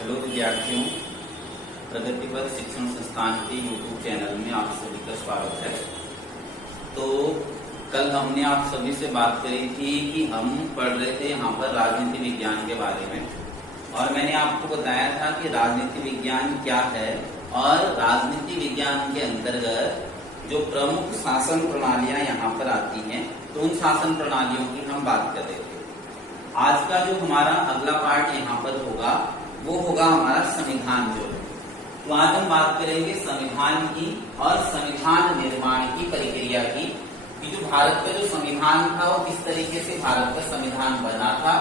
Hello विद्यार्थियों, प्रगतिपर शिक्षण संस्थान के यूट्यूब चैनल में आप सभी का स्वागत है। तो कल हमने आप सभी से बात करी थी कि हम पढ़ रहे थे यहाँ पर राजनीति विज्ञान के बारे में, और मैंने आपको बताया था कि राजनीति विज्ञान क्या है और राजनीति विज्ञान के अंतर्गत जो प्रमुख शासन प्रणालियां यहाँ पर आती हैं, तो उन शासन प्रणालियों की हम बात कर रहे थे। आज का जो हमारा अगला पार्ट यहाँ पर होगा वो होगा हमारा संविधान जो है। तो आज हम बात करेंगे संविधान की और संविधान निर्माण की प्रक्रिया की, कि जो भारत का जो संविधान था वो किस तरीके से भारत का संविधान बना था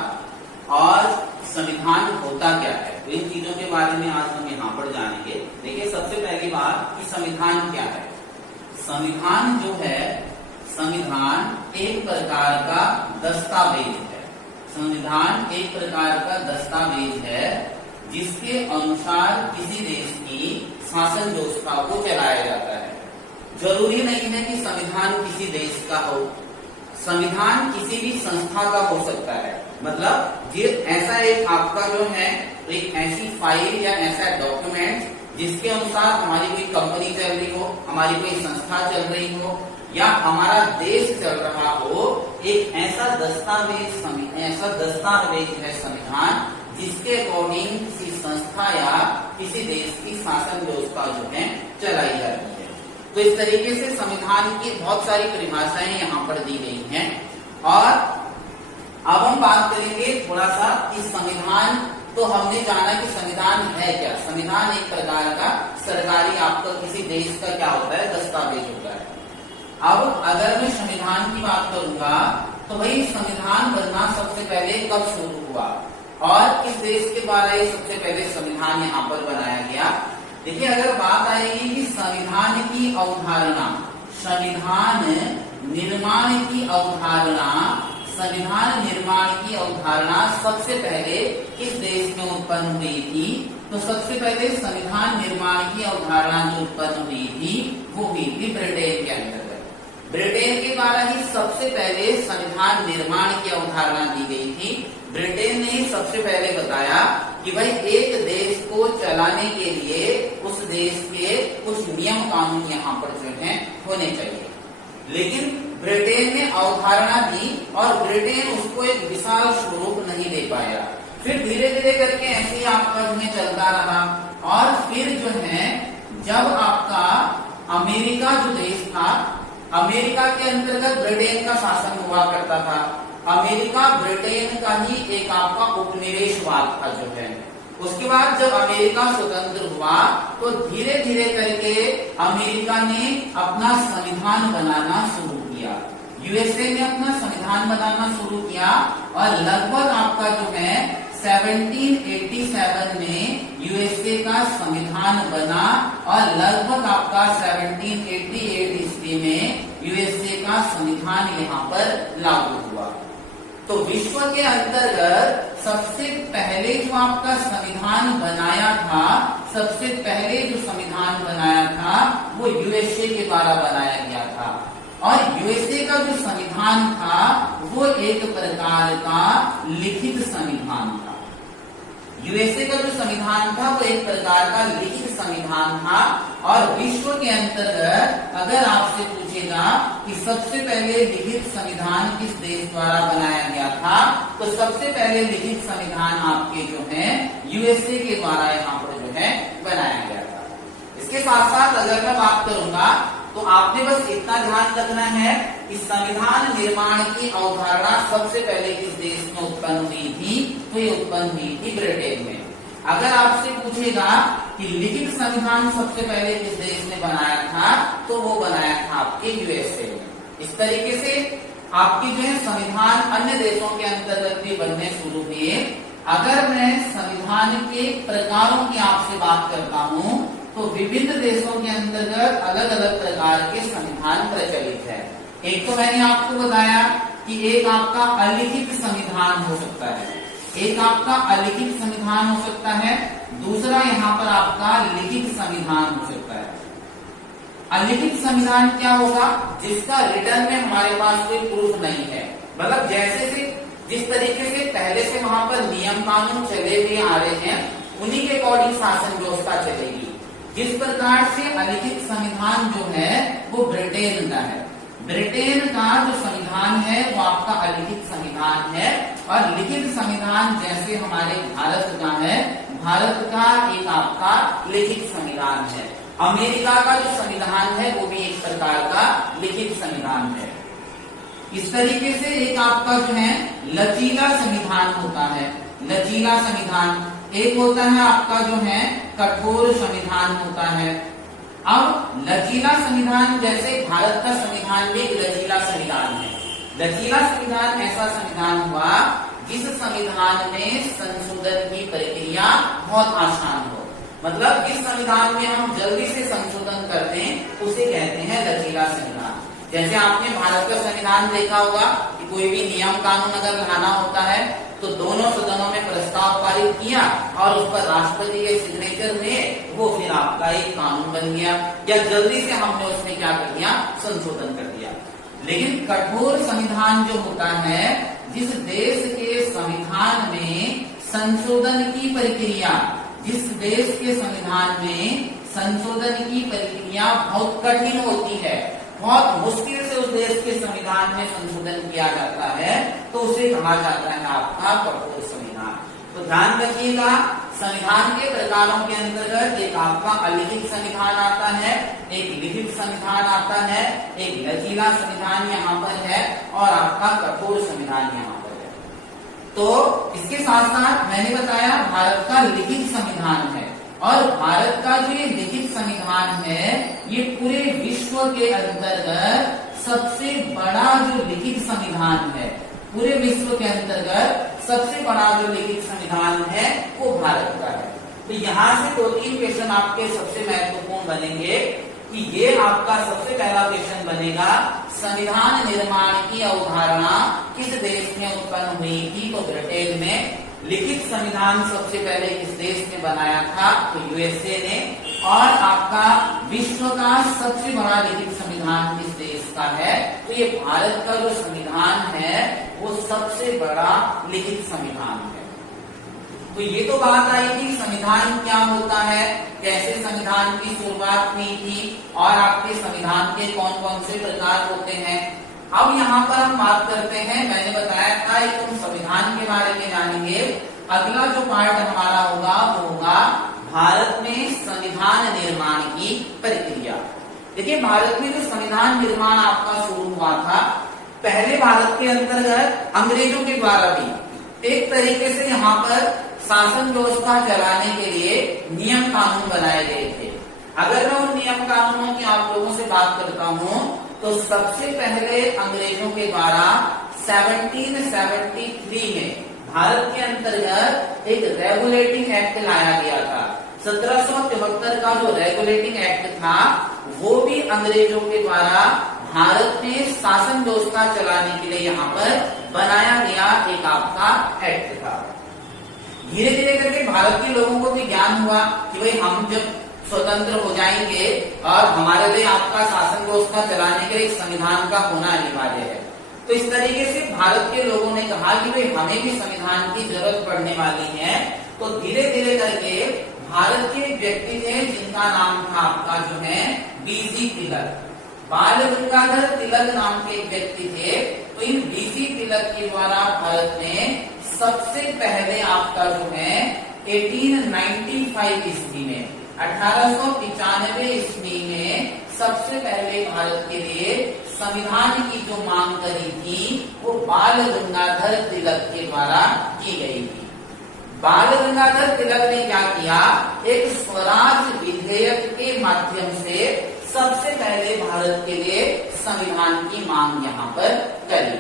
और संविधान होता क्या है। तो इन चीजों के बारे में आज हम यहाँ पर जानेंगे। देखिए, सबसे पहली बात कि संविधान क्या है। संविधान जो है, संविधान एक प्रकार का दस्तावेज है। संविधान एक प्रकार का दस्तावेज है जिसके अनुसार किसी देश की शासन व्यवस्था को चलाया जाता है। जरूरी नहीं है कि संविधान किसी देश का हो, संविधान किसी भी संस्था का हो सकता है। मतलब ये ऐसा एक आपका जो है एक ऐसी फाइल या ऐसा डॉक्यूमेंट जिसके अनुसार हमारी कोई कंपनी चल रही हो, हमारी कोई संस्था चल रही हो या हमारा देश चल रहा हो, एक ऐसा दस्तावेज है संविधान जिसके अकॉर्डिंग किसी संस्था या किसी देश की शासन व्यवस्था जो है चलाई जाती है। तो इस तरीके से संविधान की बहुत सारी परिभाषाएं यहाँ पर दी गई हैं। और अब हम बात करेंगे थोड़ा सा कि संविधान, तो हमने जाना कि संविधान है क्या। संविधान एक प्रकार का सरकारी आपका किसी देश का क्या होता है, दस्तावेज होता है। अब अगर मैं संविधान की बात करूंगा तो भाई संविधान बनना सबसे पहले कब शुरू हुआ और किस देश के द्वारा ये सबसे पहले संविधान यहाँ पर बनाया गया। देखिए, अगर बात आएगी कि संविधान की अवधारणा, संविधान निर्माण की अवधारणा, संविधान निर्माण की अवधारणा सबसे पहले किस देश में उत्पन्न हुई थी, तो सबसे पहले संविधान निर्माण की अवधारणा जो उत्पन्न हुई थी वो हुई थी ब्रिटेन के अंतर्गत। ब्रिटेन के द्वारा ही सबसे पहले संविधान निर्माण की अवधारणा दी गई थी। ब्रिटेन ने ही सबसे पहले बताया कि भाई एक देश को चलाने के लिए उस देश के कुछ नियम कानून यहाँ पर जो है होने चाहिए। लेकिन ब्रिटेन ने अवधारणा दी और ब्रिटेन उसको एक विशाल स्वरूप नहीं दे पाया। फिर धीरे धीरे करके ऐसे ही आपका जो है चलता रहा। और फिर जो है जब आपका अमेरिका जो देश था, अमेरिका के अंतर्गत ब्रिटेन का शासन हुआ करता था। अमेरिका ब्रिटेन का ही एक आपका उपनिवेशवाद था जो है। उसके बाद जब अमेरिका स्वतंत्र हुआ तो धीरे धीरे करके अमेरिका ने अपना संविधान बनाना शुरू किया। यूएसए ने अपना संविधान बनाना शुरू किया और लगभग आपका जो है 1787 में यूएसए का संविधान बना और लगभग आपका 1788 ईस्वी में यूएसए का संविधान यहाँ पर लागू हुआ। तो विश्व के अंतर्गत सबसे पहले जो आपका संविधान बनाया था, सबसे पहले जो संविधान बनाया था वो यूएसए के द्वारा बनाया गया था। और यूएसए का जो संविधान था वो एक प्रकार का लिखित संविधान था। यूएसए का जो संविधान था वो एक प्रकार का लिखित संविधान था। और विश्व के अंतर्गत अगर आपसे पूछेगा कि सबसे पहले लिखित संविधान किस देश द्वारा बनाया गया था, तो सबसे पहले लिखित संविधान आपके जो है यूएसए के द्वारा यहाँ पर जो है बनाया गया था। इसके साथ साथ अगर मैं बात करूंगा तो आपने बस इतना ध्यान रखना है कि संविधान निर्माण की अवधारणा सबसे पहले किस देश में उत्पन्न हुई थी, तो ये उत्पन्न हुई थी ब्रिटेन में। अगर आपसे पूछेगा कि लिखित संविधान सबसे पहले किस देश ने बनाया था, तो वो बनाया था आपके यूएसए में। इस तरीके से आपकी जो है संविधान अन्य देशों के अंतर्गत भी बनने शुरू हुए। अगर मैं संविधान के प्रकारों की आपसे बात करता हूँ तो विभिन्न देशों के अंतर्गत अलग अलग प्रकार के संविधान प्रचलित है। एक तो मैंने आपको बताया कि एक आपका अलिखित संविधान हो सकता है, एक आपका अलिखित संविधान हो सकता है, दूसरा यहाँ पर आपका लिखित संविधान हो सकता है। अलिखित संविधान क्या होगा, जिसका रिटर्न में हमारे पास कोई प्रूफ नहीं है। मतलब जैसे से जिस तरीके से पहले से वहां पर नियम कानून चले हुए आ रहे हैं उन्हीं के अकॉर्डिंग शासन व्यवस्था चलेगी। जिस प्रकार से अलिखित संविधान जो है वो ब्रिटेन का है, ब्रिटेन का जो संविधान है वो आपका अलिखित संविधान है, और लिखित संविधान जैसे हमारे भारत का है, भारत का एक आपका लिखित संविधान है। अमेरिका का जो संविधान है वो भी एक प्रकार का लिखित संविधान है। इस तरीके से एक आपका जो है लचीला संविधान होता है, लचीला संविधान। एक होता है आपका जो है कठोर संविधान होता है। अब लचीला संविधान जैसे भारत का संविधान भी एक लचीला संविधान है। लचीला संविधान ऐसा संविधान हुआ जिस संविधान में संशोधन की प्रक्रिया बहुत आसान हो, मतलब जिस संविधान में हम जल्दी से संशोधन करते हैं उसे कहते हैं लचीला संविधान। जैसे आपने भारत का संविधान देखा होगा कि कोई भी नियम कानून अगर लाना होता है तो दोनों सदनों में प्रस्ताव पारित किया और उस पर राष्ट्रपति के सिग्नेचर में वो फिर आपका एक कानून बन गया, या जल्दी से हमने उसमें क्या कर दिया, संशोधन कर दिया। लेकिन कठोर संविधान जो होता है, जिस देश के संविधान में संशोधन की प्रक्रिया, जिस देश के संविधान में संशोधन की प्रक्रिया बहुत कठिन होती है, बहुत मुश्किल से उस देश के संविधान में संशोधन किया जाता है, तो उसे कहा जाता है आपका कठोर संविधान। तो ध्यान रखिएगा, संविधान के प्रकारों के अंतर्गत एक आपका अलिखित संविधान आता है, एक लिखित संविधान आता है, एक लचीला संविधान यहाँ पर है, और आपका कठोर संविधान यहाँ पर है। तो इसके साथ साथ मैंने बताया भारत का लिखित संविधान है, और भारत का जो ये लिखित संविधान है ये पूरे विश्व के अंतर्गत सबसे बड़ा जो लिखित संविधान है, पूरे विश्व के अंतर्गत सबसे बड़ा जो लिखित संविधान है वो भारत का है। तो यहाँ से 2-3 क्वेश्चन आपके सबसे महत्वपूर्ण बनेंगे कि ये आपका सबसे पहला क्वेश्चन बनेगा, संविधान निर्माण की अवधारणा किस देश में उत्पन्न हुई थी? तो ब्रिटेन में। लिखित संविधान सबसे पहले किस देश ने बनाया था? तो यूएसए ने। और आपका विश्व का सबसे बड़ा लिखित संविधान किस देश का है? तो ये भारत का जो संविधान है वो सबसे बड़ा लिखित संविधान है। तो ये तो बात आई थी संविधान क्या होता है, कैसे संविधान की शुरुआत हुई थी, और आपके संविधान के कौन कौन से प्रकार होते हैं। अब यहाँ पर हम बात करते हैं, मैंने बताया था एक तुम संविधान के बारे में जानेंगे। अगला जो पार्ट हमारा होगा वो होगा भारत में संविधान निर्माण की प्रक्रिया। देखिए, भारत में जो संविधान निर्माण आपका शुरू हुआ था, पहले भारत के अंतर्गत अंग्रेजों के द्वारा भी एक तरीके से यहाँ पर शासन व्यवस्था चलाने के लिए नियम कानून बनाए गए थे। अगर मैं उन नियम कानूनों की आप लोगों से बात करता हूँ तो सबसे पहले अंग्रेजों के द्वारा 1773 में भारत के अंतर्गत एक रेगुलेटिंग एक्ट लाया गया था। 1773 का जो रेगुलेटिंग एक्ट था वो भी अंग्रेजों के द्वारा भारत में शासन व्यवस्था चलाने के लिए यहाँ पर बनाया गया एक आपका एक्ट था। धीरे धीरे करके भारत के लोगों को भी ज्ञान हुआ कि भाई हम जब स्वतंत्र हो जाएंगे और हमारे लिए आपका शासन व्यवस्था चलाने के लिए एक संविधान का होना अनिवार्य है। तो इस तरीके से भारत के लोगों ने कहा कि भाई हमें भी संविधान की जरूरत पड़ने वाली है। तो धीरे धीरे करके भारत के एक व्यक्ति थे जिनका नाम था आपका जो है बीसी तिलक, बाल गंगाधर तिलक नाम के एक व्यक्ति थे। तो इन बीसी तिलक के द्वारा भारत में सबसे पहले आपका जो है 1895 ईस्वी में 1895 ईस्वी में सबसे पहले भारत के लिए संविधान की जो मांग करी थी वो बाल गंगाधर तिलक के द्वारा की गई थी। बाल गंगाधर तिलक ने क्या किया, एक स्वराज विधेयक के माध्यम से सबसे पहले भारत के लिए संविधान की मांग यहाँ पर करी।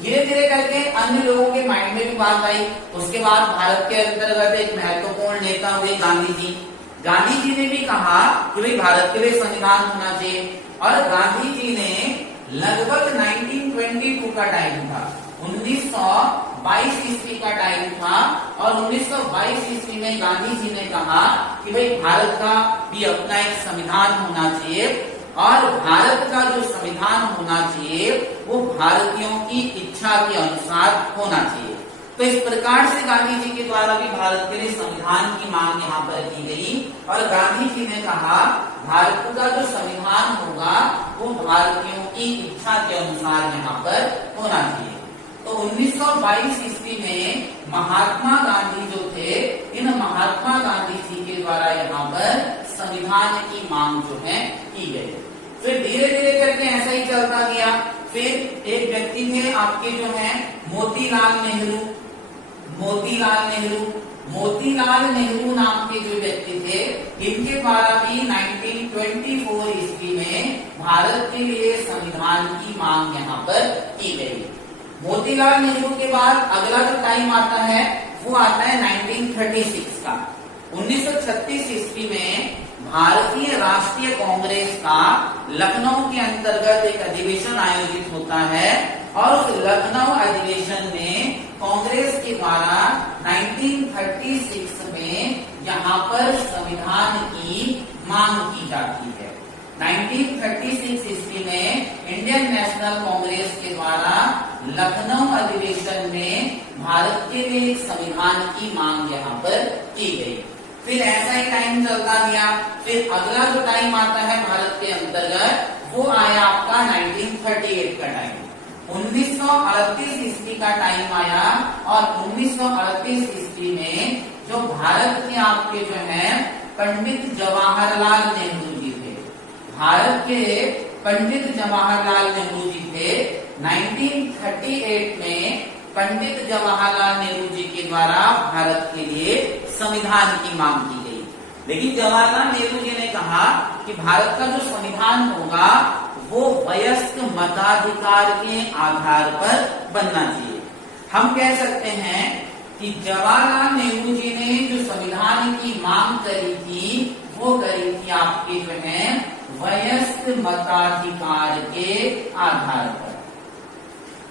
धीरे धीरे करके अन्य लोगों के माइंड में भी बात आई। उसके बाद भारत के अंतर्गत एक महत्वपूर्ण नेता हुए गांधी जी। गांधी जी ने भी कहा कि भाई भारत के लिए संविधान होना चाहिए, और गांधी जी ने लगभग 1922 का टाइम था, 1922 ईस्वी का टाइम था, और 1922 ईस्वी में गांधी जी ने कहा कि भाई भारत का भी अपना एक संविधान होना चाहिए, और भारत का जो संविधान होना चाहिए वो भारतीयों की इच्छा के अनुसार होना चाहिए। तो इस प्रकार से गांधी जी के द्वारा भी भारत के लिए संविधान की मांग यहाँ पर की गई और गांधी जी ने कहा भारत का जो संविधान होगा वो भारतीयों की इच्छा के अनुसार यहाँ पर होना चाहिए। तो 1922 ईस्वी में महात्मा गांधी जो थे, इन महात्मा गांधी जी के द्वारा यहाँ पर संविधान की मांग जो है की गई। फिर धीरे धीरे करके ऐसा ही चलता गया। फिर एक व्यक्ति थे आपके जो है मोतीलाल नेहरू। मोतीलाल नेहरू नाम के जो व्यक्ति थे, इनके द्वारा भी 1924 ईस्वी में भारत के लिए संविधान की मांग यहाँ पर की गई। मोतीलाल नेहरू के बाद अगला जो टाइम आता है वो आता है 1936 का। 1936 ईस्वी में भारतीय राष्ट्रीय कांग्रेस का लखनऊ के अंतर्गत एक अधिवेशन आयोजित होता है और उस लखनऊ अधिवेशन में कांग्रेस के द्वारा 1936 में यहाँ पर संविधान की मांग की जाती है। 1936 ईस्वी में इंडियन नेशनल कांग्रेस के द्वारा लखनऊ अधिवेशन में भारत के लिए संविधान की मांग यहाँ पर की गई। फिर ऐसा ही टाइम चलता गया। फिर अगला जो टाइम आता है भारत के अंतर्गत वो आया आपका 1938 का टाइम। 1938 ईस्वी का टाइम आया और 1938 ईस्वी में जो भारत के आपके जो है पंडित जवाहरलाल नेहरू जी थे, भारत के पंडित जवाहरलाल नेहरू जी थे। 1938 में पंडित जवाहरलाल नेहरू जी के द्वारा भारत के लिए संविधान की मांग की गई। लेकिन जवाहरलाल नेहरू जी ने कहा कि भारत का जो संविधान होगा वो वयस्क मताधिकार के आधार पर बनना चाहिए। हम कह सकते हैं कि जवाहरलाल नेहरू जी ने जो संविधान की मांग करी थी वो करी थी आपके जो है वयस्क मताधिकार के आधार पर।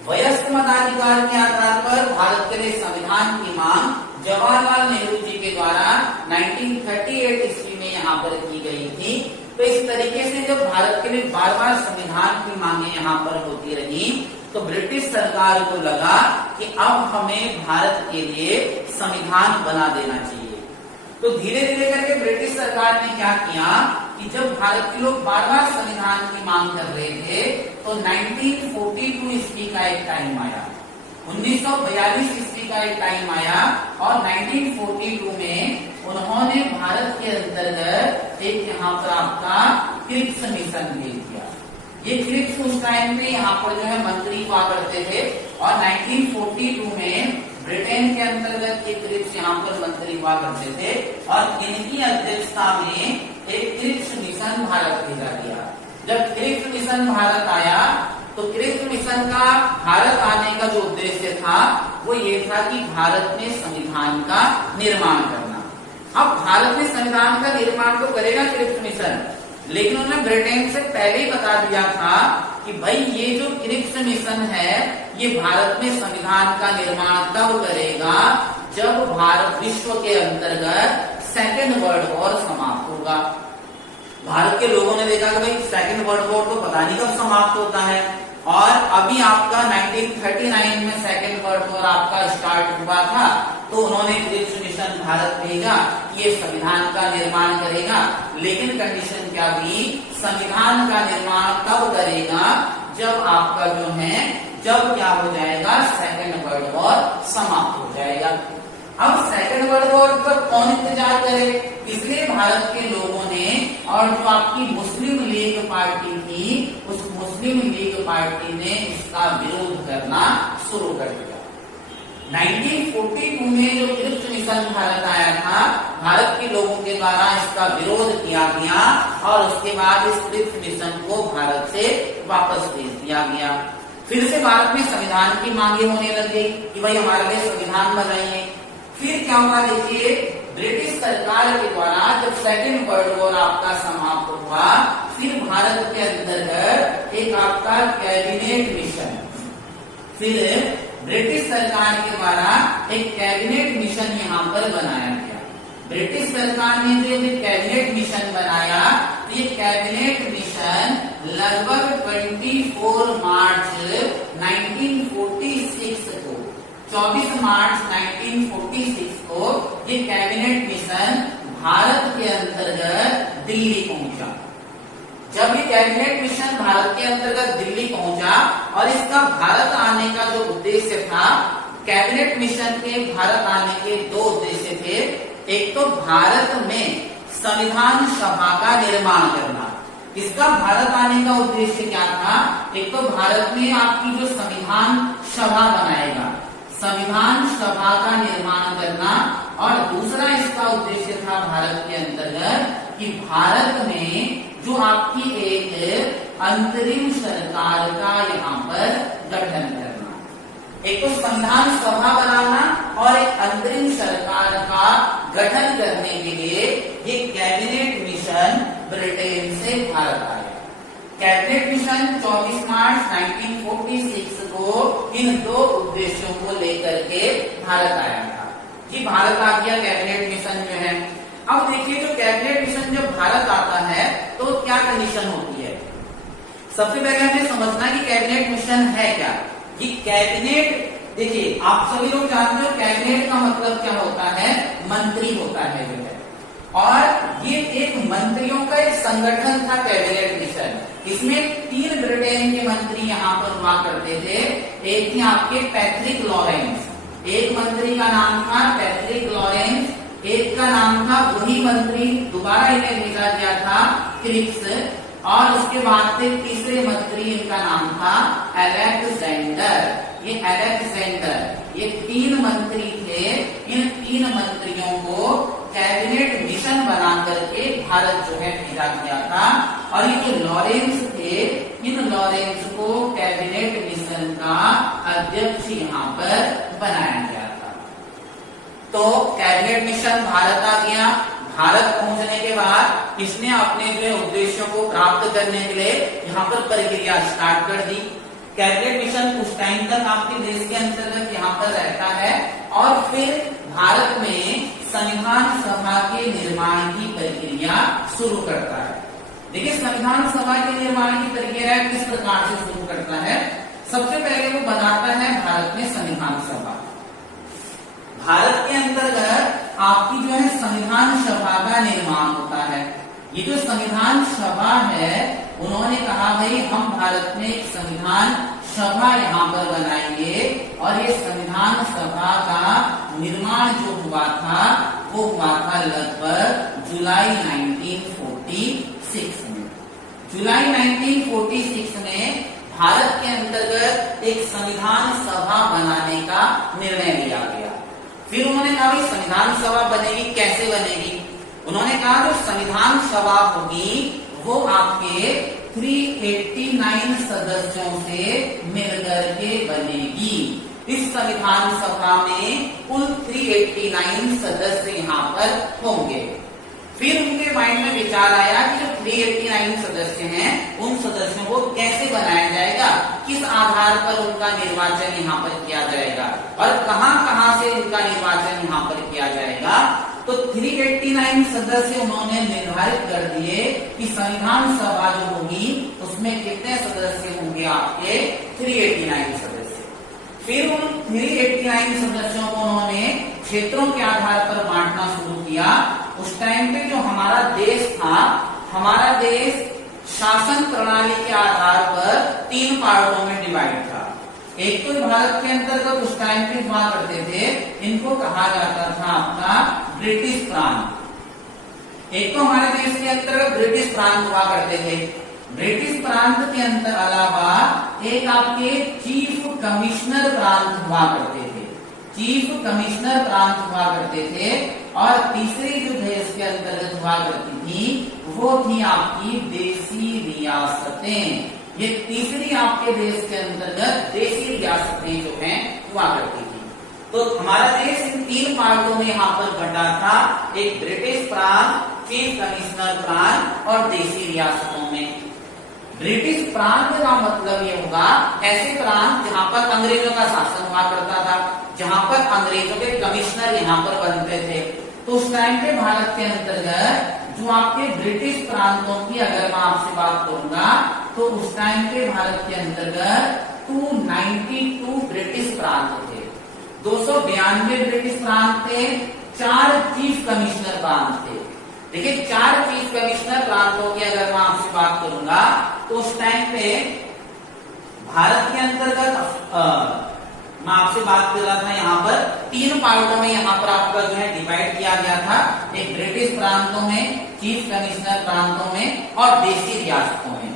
वयस्क मताधिकार के आधार पर भारत के लिए संविधान की मांग जवाहरलाल नेहरू जी के द्वारा 1938 ईस्वी में यहाँ पर की गई थी। तो इस तरीके से जब भारत के लिए बार बार संविधान की मांगे यहाँ पर होती रही तो ब्रिटिश सरकार को लगा कि अब हमें भारत के लिए संविधान बना देना चाहिए। तो धीरे धीरे करके ब्रिटिश सरकार ने क्या किया कि जब भारत के लोग बार बार संविधान की मांग कर रहे थे तो 1942 ईस्वी का एक टाइम आया, 1942 ईस्वी का एक टाइम आया और 1942 में उन्होंने भारत के अंतर्गत एक यहाँ पर आपका क्रिप्स मिशन भेज दिया। ये क्रिप्स उस टाइम पे यहाँ पर जो है मंत्री हुआ करते थे और 1942 में ब्रिटेन के अंतर्गत ये क्रिप्स यहाँ पर मंत्री हुआ करते थे और इनकी अध्यक्षता में एक क्रिप्स मिशन भारत भेजा गया। जब क्रिप्स मिशन भारत आया तो क्रिप्स मिशन का भारत आने का जो उद्देश्य था वो ये था कि भारत में संविधान का निर्माण करना। अब भारत में संविधान का निर्माण तो करेगा क्रिप्स मिशन, लेकिन उन्होंने ब्रिटेन से पहले ही बता दिया था कि भाई ये जो क्रिप्स मिशन है ये भारत में संविधान का निर्माण तब करेगा जब भारत विश्व के अंतर्गत सेकेंड वर्ल्ड वॉर समाप्त होगा। भारत के लोगों ने देखा कि भाई सेकेंड वर्ल्ड वॉर तो पता नहीं कब समाप्त होता है और अभी आपका 1939 में सेकेंड वर्ल्ड वॉर आपका स्टार्ट हुआ था तो उन्होंने क्रिप्स मिशन भारत भेजा, ये संविधान का निर्माण करेगा। लेकिन कंडीशन क्या हुई, संविधान का निर्माण तब करेगा जब आपका जो है जब क्या हो जाएगा सेकेंड वर्ल्ड वॉर समाप्त हो जाएगा। अब सेकेंड वर्ल्ड वॉर पर कौन इंतजार करे, इसलिए भारत के लोगों ने और जो आपकी मुस्लिम लीग पार्टी थी उस मुस्लिम लीग पार्टी ने इसका विरोध करना शुरू कर दिया। 1942 में जो क्रिप्स मिशन भारत आया था, भारत के लोगों के द्वारा इसका विरोध किया गया और उसके बाद इस क्रिप्स मिशन को भारत से वापस भेज दिया गया। फिर से भारत में संविधान की मांगे होने लग गई कि भाई हमारे लिए संविधान बनाइए। फिर क्या हुआ देखिए, ब्रिटिश सरकार के द्वारा जब सेकेंड वर्ल्ड वॉर आपका समाप्त हुआ फिर भारत के अंतर्गत एक आपका कैबिनेट मिशन, फिर ब्रिटिश सरकार के द्वारा एक कैबिनेट मिशन यहाँ पर बनाया गया। ब्रिटिश सरकार ने जो ये कैबिनेट मिशन बनाया तो ये कैबिनेट मिशन लगभग 24 मार्च 1946 को 24 मार्च 1946 को ये कैबिनेट मिशन भारत के अंतर्गत दिल्ली पहुंचा। जब ये कैबिनेट मिशन भारत के अंतर्गत दिल्ली पहुंचा और इसका भारत आने का जो उद्देश्य था, कैबिनेट मिशन के भारत आने के दो उद्देश्य थे। एक तो भारत में संविधान सभा का निर्माण करना। इसका भारत आने का उद्देश्य क्या था? एक तो भारत में आपकी जो संविधान सभा बनाएगा, संविधान सभा का निर्माण करना, और दूसरा इसका उद्देश्य था भारत के अंतर्गत कि भारत में जो आपकी एक अंतरिम सरकार का यहाँ पर गठन करना। एक तो संविधान सभा बनाना और एक अंतरिम सरकार का गठन करने के लिए ये कैबिनेट मिशन ब्रिटेन से भारत आया। कैबिनेट मिशन 24 मार्च 1946 को इन दो उद्देश्यों को लेकर के भारत आया था। जी भारत आ गया कैबिनेट मिशन जो है। अब देखिए जो कैबिनेट मिशन जब भारत आता है तो क्या कंडीशन होती है। सबसे पहले हमें समझना कि कैबिनेट मिशन है क्या। ये कैबिनेट देखिए आप सभी लोग जानते हो कैबिनेट का मतलब क्या होता है, मंत्री होता है जो है, और ये एक मंत्रियों का एक संगठन था कैबिनेट मिशन। इसमें 3 ब्रिटेन के मंत्री यहाँ पर हुआ करते थे। एक थे आपके पैट्रिक लॉरेंस, एक मंत्री का नाम था पैट्रिक लॉरेंस, एक का नाम था वही मंत्री दोबारा इन्हें भेजा गया था क्रिप्स, और उसके बाद से तीसरे मंत्री इनका नाम था अलेक्जेंडर। ये अलेक्जेंडर ये 3 मंत्री थे। इन 3 मंत्रियों को कैबिनेट मिशन बना करके भारत जो है भेजा गया था, और ये जो लॉरेंस थे इन लॉरेंस को कैबिनेट मिशन का अध्यक्ष यहाँ पर बनाया गया था। तो कैबिनेट मिशन भारत आ गया। भारत पहुंचने के बाद इसने अपने जो उद्देश्यों को प्राप्त करने के लिए यहाँ पर प्रक्रिया स्टार्ट कर दी। कैबिनेट मिशन कुछ टाइम तक आपके देश के अंतर्गत यहाँ पर रहता है, और फिर भारत में संविधान सभा के निर्माण की प्रक्रिया शुरू करता है। देखिए संविधान सभा के निर्माण की प्रक्रिया किस प्रकार से शुरू करता है। सबसे पहले वो बनाता है भारत में संविधान सभा। भारत के अंतर्गत आपकी जो है संविधान सभा का निर्माण होता है। ये जो संविधान सभा है उन्होंने कहा भाई हम भारत में एक संविधान सभा यहाँ पर बनाएंगे, और ये संविधान सभा का निर्माण जो हुआ था वो हुआ था लगभग जुलाई 1946 में। जुलाई 1946 में भारत के अंतर्गत एक संविधान सभा बनाने का निर्णय लिया गया। फिर उन्होंने कहा भाई संविधान सभा बनेगी, कैसे बनेगी। उन्होंने कहा जो संविधान सभा होगी वो आपके 389 सदस्यों से मिलकर के बनेगी। इस संविधान सभा में कुल 389 सदस्य यहाँ पर होंगे। फिर उनके माइंड में विचार आया कि जो 389 सदस्य हैं उन सदस्यों को कैसे बनाया जाएगा, किस आधार पर उनका निर्वाचन यहाँ पर किया जाएगा, और कहां कहां से उनका निर्वाचन यहाँ पर किया जाएगा। तो 389 सदस्य उन्होंने निर्धारित कर दिए कि संविधान सभा जो होगी उसमें कितने सदस्य होंगे, आपके 389 सदस्य। फिर उन 389 सदस्यों को उन्होंने क्षेत्रों के आधार पर बांटना शुरू किया। उस टाइम पे जो हमारा देश था, हमारा देश शासन प्रणाली के आधार पर 3 पार्टों में डिवाइड था। एक तो भारत के अंतर्गत उस टाइम पे हुआ करते थे, इनको कहा जाता था आपका ब्रिटिश प्रांत। एक तो हमारे देश के अंतर्गत ब्रिटिश प्रांत हुआ करते थे। ब्रिटिश प्रांत के अंतर अलावा एक आपके चीफ कमिश्नर प्रांत हुआ करते थे। चीफ कमिश्नर प्रांत हुआ करते थे, और तीसरी जो देश के अंतर्गत हुआ करती थी वो थी आपकी देसी रियासतें। ये तीसरी आपके देश के अंतर्गत देसी रियासतें जो हैं हुआ करती थी। तो हमारा देश इन 3 पार्टों में यहाँ पर बटा था, एक ब्रिटिश प्रांत, चीफ कमिश्नर प्रांत और देसी रियासतों में। ब्रिटिश प्रांत का मतलब ये होगा ऐसे प्रांत जहाँ पर अंग्रेजों का शासन हुआ करता था, जहाँ पर अंग्रेजों के कमिश्नर यहाँ पर बनते थे। तो उस टाइम पे भारत के अंतर्गत जो आपके ब्रिटिश प्रांतों की अगर मैं आपसे बात करूंगा तो उस टाइम पे भारत के अंतर्गत 292 ब्रिटिश प्रांत थे। 292 ब्रिटिश प्रांत थे, 4 चीफ कमिश्नर प्रांत थे। देखिए 4 चीफ कमिश्नर प्रांतों की अगर मैं आपसे बात करूंगा तो उस टाइम पे भारत के अंतर्गत मैं आपसे बात कर रहा था, यहाँ पर 3 पार्टों में यहाँ पर आपका जो है डिवाइड किया गया था। एक ब्रिटिश प्रांतों में, चीफ कमिश्नर प्रांतों में और देशी रियासतों में।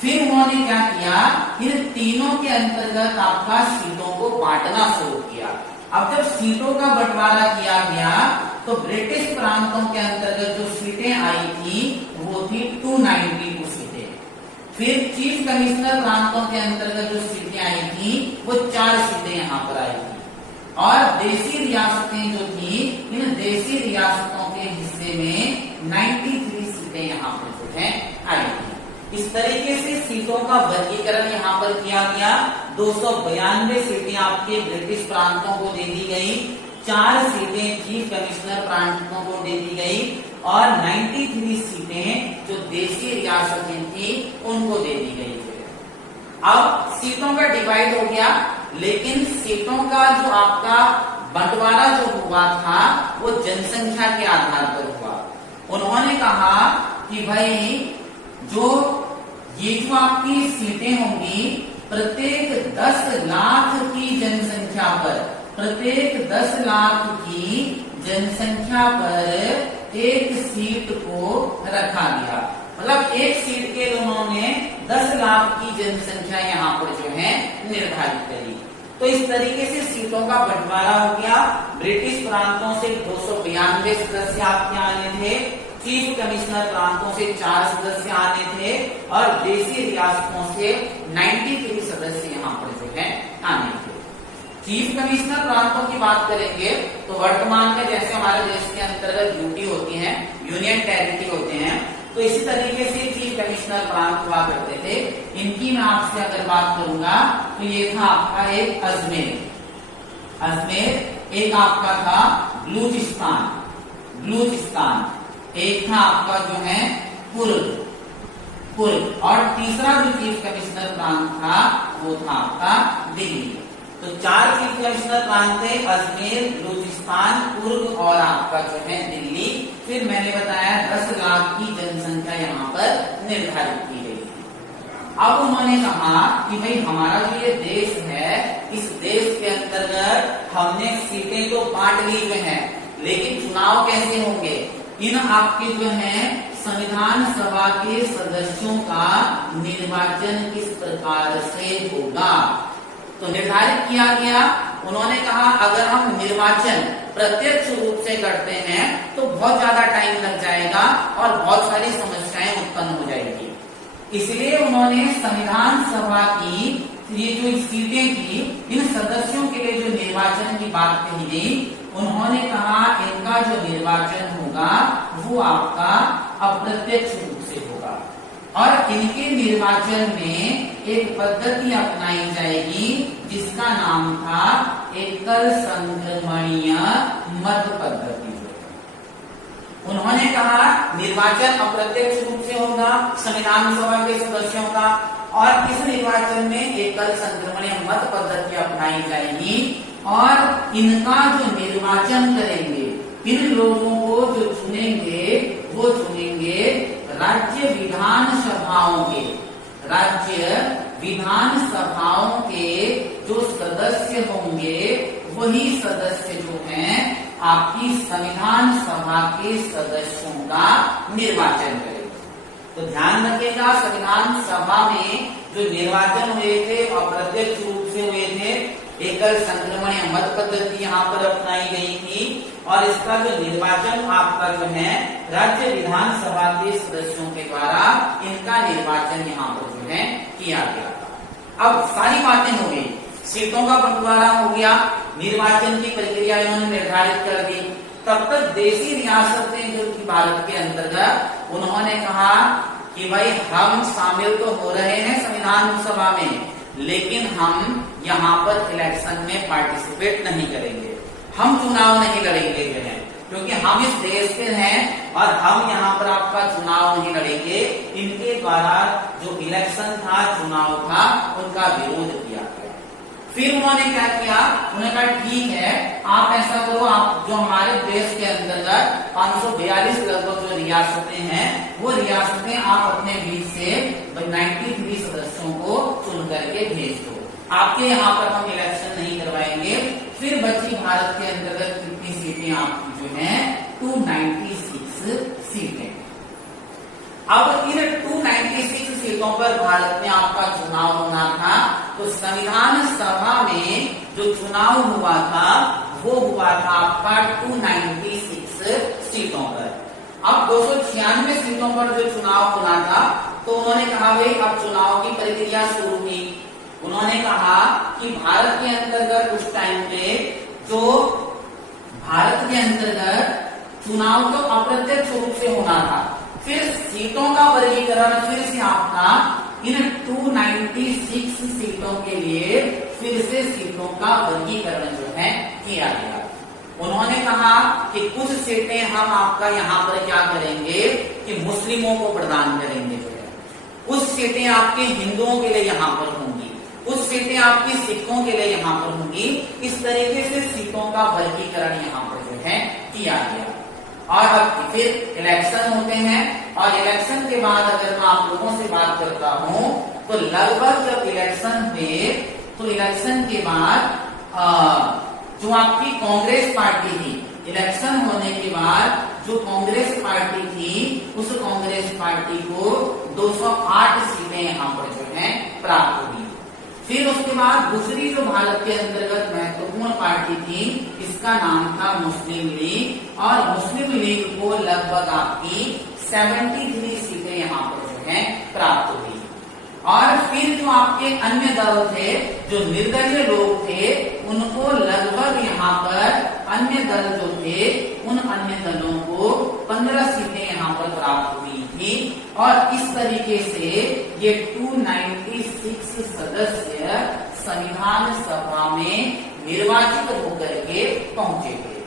फिर उन्होंने क्या किया, इन तीनों के अंतर्गत आपका सीटों को बांटना शुरू किया। अब जब सीटों का बंटवारा किया गया तो ब्रिटिश प्रांतों के अंतर्गत जो सीटें आई थी वो थी 292 सीटें। फिर चीफ कमिश्नर प्रांतों के अंतर्गत जो सीटें आई थी वो 4 सीटें यहाँ पर आई थी। और देशी रियासतें जो थी, इन देशी रियासतों के हिस्से में 93 सीटें यहाँ पर जो है आई थी। इस तरीके से सीटों का वर्गीकरण यहाँ पर किया गया। 292 सीटें आपके ब्रिटिश प्रांतों को दे दी गई, 4 सीटें चीफ कमिश्नर प्रांतों को दे दी गई और 93 सीटें जो देशी रियासतें थी उनको दे दी गई। अब सीटों का डिवाइड हो गया, लेकिन सीटों का जो आपका बंटवारा जो हुआ था वो जनसंख्या के आधार पर हुआ। उन्होंने कहा कि भाई ये जो आपकी सीटें होंगी, प्रत्येक 10 लाख की जनसंख्या पर, प्रत्येक 10 लाख की जनसंख्या पर एक सीट को रखा गया। मतलब एक सीट के लिए उन्होंने 10 लाख की जनसंख्या यहाँ पर जो है निर्धारित करी। तो इस तरीके से सीटों का बंटवारा हो गया। ब्रिटिश प्रांतों से 292 सदस्य आपके आने थे, चीफ कमिश्नर प्रांतों से 4 सदस्य आने थे और देशी रियासतों से 93 सदस्य यहाँ पर जो है आने थे। चीफ कमिश्नर प्रांतों की बात करेंगे तो वर्तमान में जैसे हमारे देश के अंतर्गत यूटी होती है, यूनियन टेरिटरी होते हैं, तो इसी तरीके से चीफ कमिश्नर प्रांत हुआ करते थे। इनकी मैं आपसे अगर बात करूंगा तो ये था आपका एक अजमेर, एक आपका था बलूचिस्तान, एक था आपका जो है कुर्ग, और तीसरा जो चीफ कमिश्नर प्रांत था वो था आपका दिल्ली। तो 4 चीफ कमिश्नर प्रांत थे, अजमेर, बलूचिस्तान, कुर्ग और आपका जो है दिल्ली। फिर मैंने बताया 10 लाख की जनसंख्या यहाँ पर निर्धारित की गई। अब उन्होंने कहा कि भाई हमारा जो ये देश है, इस देश के अंतर्गत हमने सीटें तो बांट ली हुई हैं, लेकिन चुनाव कैसे होंगे, इन आपके जो है संविधान सभा के सदस्यों का निर्वाचन किस प्रकार से होगा। तो निर्धारित किया गया। उन्होंने कहा अगर हम निर्वाचन प्रत्यक्ष रूप से करते हैं तो बहुत ज्यादा टाइम लग जाएगा और बहुत सारी समस्याएं उत्पन्न हो जाएगी। इसलिए उन्होंने संविधान सभा की ये जो सीटें थी, इन सदस्यों के लिए जो निर्वाचन की बात कही गई, उन्होंने कहा इनका जो निर्वाचन होगा वो आपका अप्रत्यक्ष रूप से होगा और इनके निर्वाचन में एक पद्धति अपनाई जाएगी जिसका नाम था एकल संक्रमणीय मत पद्धति। उन्होंने कहा निर्वाचन अप्रत्यक्ष रूप से होगा संविधान सभा के सदस्यों का और इस निर्वाचन में एकल संक्रमणीय मत पद्धति अपनाई जाएगी और इनका जो निर्वाचन करेंगे, इन लोगों को जो चुनेंगे वो चुनेंगे राज्य विधान सभाओं के जो सदस्य होंगे वही सदस्य जो हैं आपकी संविधान सभा के सदस्यों का निर्वाचन करेंगे। तो ध्यान रखिएगा संविधान सभा में जो निर्वाचन हुए थे अप्रत्यक्ष रूप से हुए थे, एकल संक्रमणीय मत पद्धति यहाँ पर अपनाई गई थी और इसका जो निर्वाचन आपका जो है राज्य विधानसभा के सदस्यों के द्वारा इनका निर्वाचन यहाँ पर जो है किया गया था। अब सारी बातें हो गई, सीटों का बंटवारा हो गया, निर्वाचन की प्रक्रिया इन्होंने निर्धारित कर दी। तब तक देशी रियासतें जो थी भारत के अंतर्गत, उन्होंने कहा कि भाई हम शामिल तो हो रहे हैं संविधान सभा में, लेकिन हम यहाँ पर इलेक्शन में पार्टिसिपेट नहीं करेंगे, हम चुनाव नहीं लड़ेंगे जो है, क्योंकि हम इस देश के हैं और हम यहाँ पर आपका चुनाव नहीं लड़ेंगे। इनके द्वारा जो इलेक्शन था, चुनाव था, उनका विरोध किया गया। फिर उन्होंने क्या किया, उन्होंने कहा ठीक है आप ऐसा करो, आप जो हमारे देश के अंतर्गत 542 लगभग जो रियासतें हैं वो रियासतें आप अपने बीच से 93 सदस्यों को चुन करके भेज दो, आपके यहाँ पर हम इलेक्शन नहीं करवाएंगे। फिर बची भारत के अंतर्गत कितनी सीटें आपकी जो है 296 सीटें। अब इन 296 सीटों पर भारत में आपका चुनाव होना था, तो संविधान सभा में जो चुनाव हुआ था वो हुआ था आपका 296 सीटों पर। अब 296 सीटों पर जो चुनाव होना था तो उन्होंने कहा भाई अब चुनाव की प्रक्रिया शुरू की। उन्होंने कहा कि भारत के अंतर्गत उस टाइम पे जो भारत के अंतर्गत चुनाव तो अप्रत्यक्ष रूप से होना था, फिर सीटों का वर्गीकरण फिर से आपका इन 296 सीटों के लिए फिर से सीटों का वर्गीकरण जो है किया गया। उन्होंने कहा कि कुछ सीटें हम आपका यहाँ पर क्या करेंगे कि मुस्लिमों को प्रदान करेंगे जो है, कुछ सीटें आपके हिंदुओं के लिए यहाँ पर होंगी, कुछ सीटें आपकी सिखों के लिए यहाँ पर होंगी। इस तरीके से सीटों का वर्गीकरण यहाँ पर जो है किया गया। और अब फिर इलेक्शन होते हैं, और इलेक्शन के बाद अगर मैं आप लोगों से बात करता हूं तो लगभग जब इलेक्शन हुए तो इलेक्शन के बाद जो आपकी कांग्रेस पार्टी थी, इलेक्शन होने के बाद जो कांग्रेस पार्टी थी उस कांग्रेस पार्टी को 208 सीटें यहाँ पर जो है प्राप्त हुई। फिर उसके बाद दूसरी जो भारत के अंतर्गत महत्वपूर्ण पार्टी थी इसका नाम था मुस्लिम लीग, और मुस्लिम लीग को लगभग आपकी 73 सीटें यहाँ पर जो है प्राप्त हुई। और फिर जो आपके अन्य दल थे, जो निर्दलीय लोग थे, उनको लगभग यहाँ पर अन्य दल जो थे उन अन्य दलों को 15 सीटें यहाँ पर प्राप्त हुई थी। और इस तरीके से ये 296 सदस्य संविधान सभा में निर्वाचित होकर के पहुंचे थे।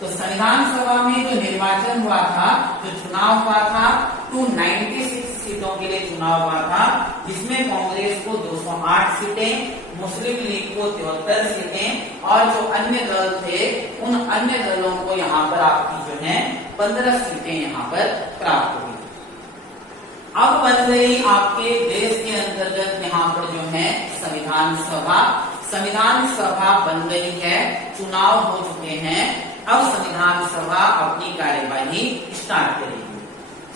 तो संविधान सभा में जो निर्वाचन हुआ था, जो चुनाव हुआ था, 296 सीटों के लिए चुनाव हुआ था, जिसमें कांग्रेस को 208 सीटें, मुस्लिम लीग को 73 सीटें, और जो अन्य दल थे उन अन्य दलों को यहाँ पर आपकी जो है 15 सीटें यहाँ पर प्राप्त हुई। अब बन गई आपके देश के अंतर्गत यहाँ पर जो है संविधान सभा। संविधान सभा बन गई है, चुनाव हो चुके हैं, अब संविधान सभा अपनी कार्यवाही स्टार्ट करेगी।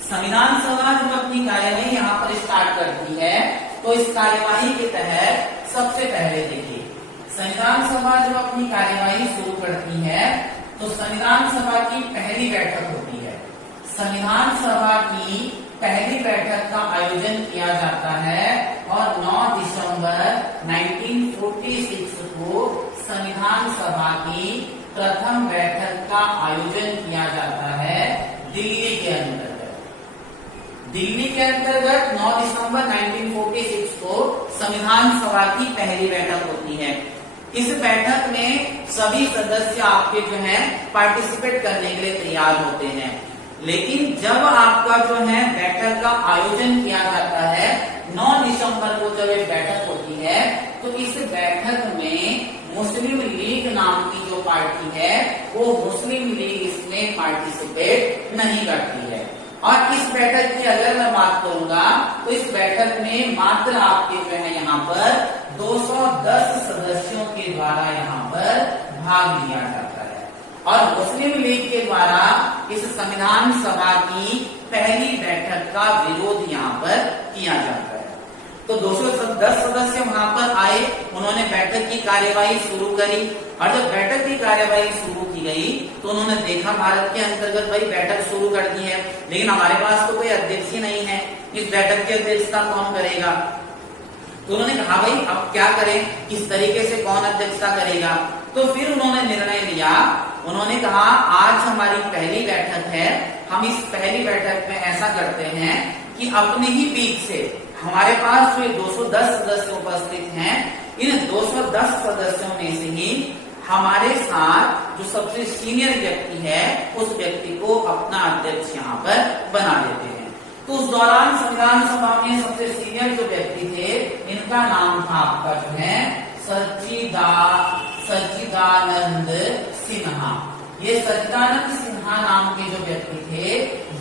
संविधान सभा जब अपनी कार्यवाही यहाँ पर स्टार्ट करती है तो इस कार्यवाही के तहत सबसे पहले देखिए, संविधान सभा जब अपनी कार्यवाही शुरू करती है तो संविधान सभा की पहली बैठक होती है। संविधान सभा की पहली बैठक का आयोजन किया जाता है और 9 दिसंबर 1946 को संविधान सभा की प्रथम बैठक का आयोजन किया जाता है दिल्ली के अंतर्गत। दिल्ली के अंतर्गत 9 दिसंबर 1946 को संविधान सभा की पहली बैठक होती है। इस बैठक में सभी सदस्य आपके जो है पार्टिसिपेट करने के लिए तैयार होते हैं, लेकिन जब आपका जो है बैठक का आयोजन किया जाता है 9 दिसंबर को जब एक बैठक होती है तो इस बैठक में मुस्लिम लीग नाम की जो पार्टी है वो मुस्लिम लीग इसमें पार्टिसिपेट नहीं करती है। और इस बैठक की अगर मैं बात करूंगा तो इस बैठक में मात्र आपके जो है यहाँ पर 210 सदस्यों के द्वारा यहाँ पर भाग लिया जाता है, और मुस्लिम लीग के द्वारा इस संविधान सभा की पहली बैठक का विरोध यहाँ पर किया जाता है। तो 210 सदस्य वहां पर आए, उन्होंने बैठक की कार्यवाही शुरू करी, और जब बैठक की कार्यवाही शुरू की गई तो उन्होंने देखा भारत के अंतर्गत भाई बैठक शुरू कर दी है, लेकिन हमारे पास तो कोई अध्यक्ष ही नहीं है, इस बैठक की अध्यक्षता कौन करेगा। तो उन्होंने कहा भाई अब क्या करें, किस तरीके से कौन अध्यक्षता करेगा। तो फिर उन्होंने निर्णय लिया, उन्होंने कहा आज हमारी पहली बैठक है, हम इस पहली बैठक में ऐसा करते हैं कि अपने ही बीच से हमारे पास जो 210 सदस्य उपस्थित हैं, इन 210 सदस्यों में से ही हमारे साथ जो सबसे सीनियर व्यक्ति है उस व्यक्ति को अपना अध्यक्ष यहाँ पर बना देते हैं। तो उस दौरान संविधान सभा में सबसे सीनियर जो व्यक्ति थे इनका नाम था आपका जो है सच्चिदानंद सिन्हा। ये सच्चिदानंद सिन्हा नाम के जो व्यक्ति थे,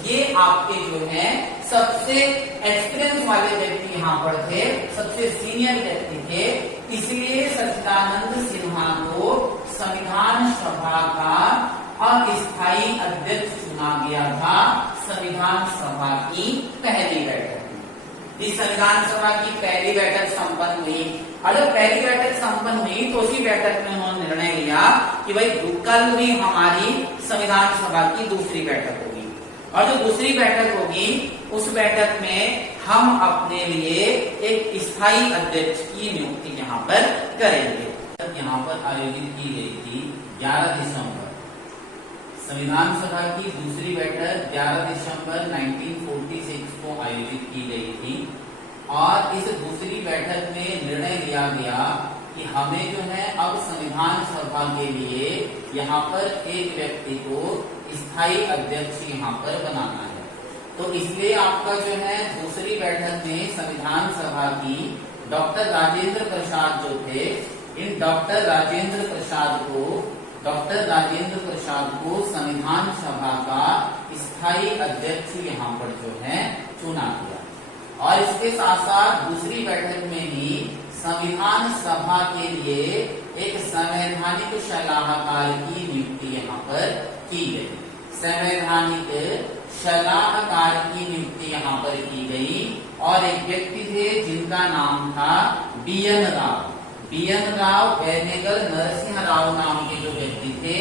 ये आपके जो है सबसे एक्सपीरियंस वाले व्यक्ति यहाँ पर थे, सबसे सीनियर व्यक्ति थे। इसलिए सच्चिदानंद सिन्हा को संविधान सभा का अस्थायी अध्यक्ष चुना गया था संविधान सभा की पहली बैठक में। इस संविधान सभा की पहली बैठक संपन्न हुई, और जब पहली बैठक संपन्न हुई तो उसी बैठक में उन्होंने निर्णय लिया कि भाई कल भी हमारी संविधान सभा की दूसरी बैठक होगी, और जो दूसरी बैठक होगी उस बैठक में हम अपने लिए एक स्थायी अध्यक्ष की नियुक्ति यहाँ पर करेंगे। यहाँ पर आयोजित की गई थी 11 दिसंबर, संविधान सभा की दूसरी बैठक 11 दिसंबर 1946 को आयोजित की गई थी, और इस दूसरी बैठक में निर्णय लिया गया कि हमें जो है अब संविधान सभा के लिए यहाँ पर एक व्यक्ति को स्थायी अध्यक्ष यहाँ पर बनाना है। तो इसलिए आपका जो है दूसरी बैठक में संविधान सभा की डॉक्टर राजेंद्र प्रसाद जो थे, इन डॉक्टर राजेंद्र प्रसाद को संविधान सभा का स्थायी अध्यक्ष यहाँ पर जो है चुना गया। और इसके साथ साथ दूसरी बैठक में ही संविधान सभा के लिए एक संवैधानिक सलाहकार की नियुक्ति यहाँ पर की गई। संवैधानिक सलाहकार की नियुक्ति यहाँ पर की गई, और एक व्यक्ति थे जिनका नाम था BN राव बेनेगल नरसिंह राव नाम के जो व्यक्ति थे,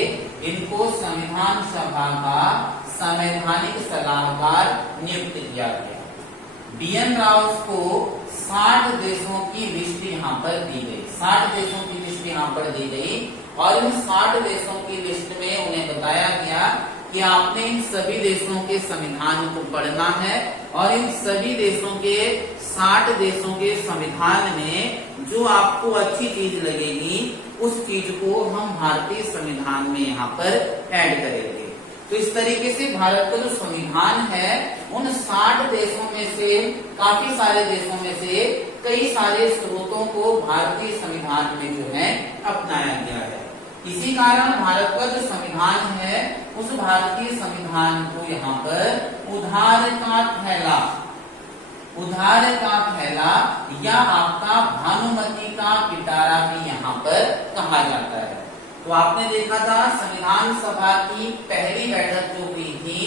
इनको संविधान सभा का संवैधानिक सलाहकार नियुक्त किया गया। BN राव को 60 देशों की लिस्ट यहाँ पर दी गई, 60 देशों की लिस्ट यहाँ पर दी गई, और इन 60 देशों की लिस्ट में उन्हें बताया गया कि आपने इन सभी देशों के संविधान को पढ़ना है, और इन सभी देशों के 60 देशों के संविधान में जो आपको अच्छी चीज लगेगी उस चीज को हम भारतीय संविधान में यहाँ पर ऐड करेंगे। तो इस तरीके से भारत का जो संविधान है उन 60 देशों में से, काफी सारे देशों में से कई सारे स्रोतों को भारतीय संविधान में जो है अपनाया गया है। इसी कारण भारत का जो संविधान है उस भारतीय संविधान को यहाँ पर उधार का थैला या आपका भानुमति का पिटारा भी यहाँ पर कहा जाता है। तो आपने देखा था संविधान सभा की पहली बैठक जो हुई थी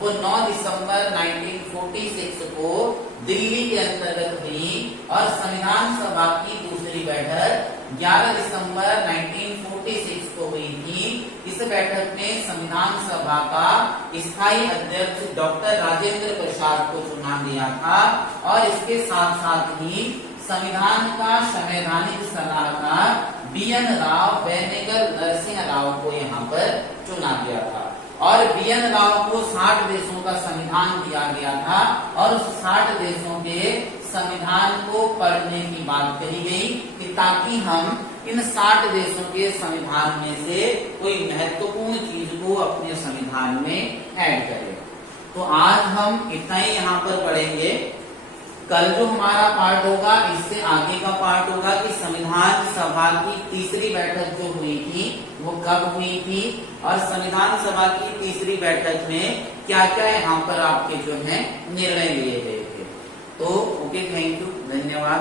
वो 9 दिसंबर 1946 को दिल्ली के अंतर्गत हुई, और संविधान सभा की दूसरी बैठक 11 दिसंबर 1946 को हुई थी। इस बैठक में संविधान सभा का स्थायी अध्यक्ष डॉक्टर राजेंद्र प्रसाद को चुना गया था, और इसके साथ साथ ही संविधान का संवैधानिक सलाहकार BN राव बेनेगल नरसिंह राव को यहाँ पर चुना गया था। और BN राव को 60 देशों का संविधान दिया गया था, और उस 60 देशों के संविधान को पढ़ने की बात कही गई कि ताकि हम इन 60 देशों के संविधान में से कोई महत्वपूर्ण चीज को अपने संविधान में ऐड करें। तो आज हम इतना ही यहाँ पर पढ़ेंगे। कल जो हमारा पार्ट होगा इससे आगे का पार्ट होगा कि संविधान सभा की तीसरी बैठक जो हुई थी वो कब हुई थी, और संविधान सभा की तीसरी बैठक में क्या क्या यहाँ पर आपके जो है निर्णय लिए गए थे। तो ओके, थैंक यू, धन्यवाद।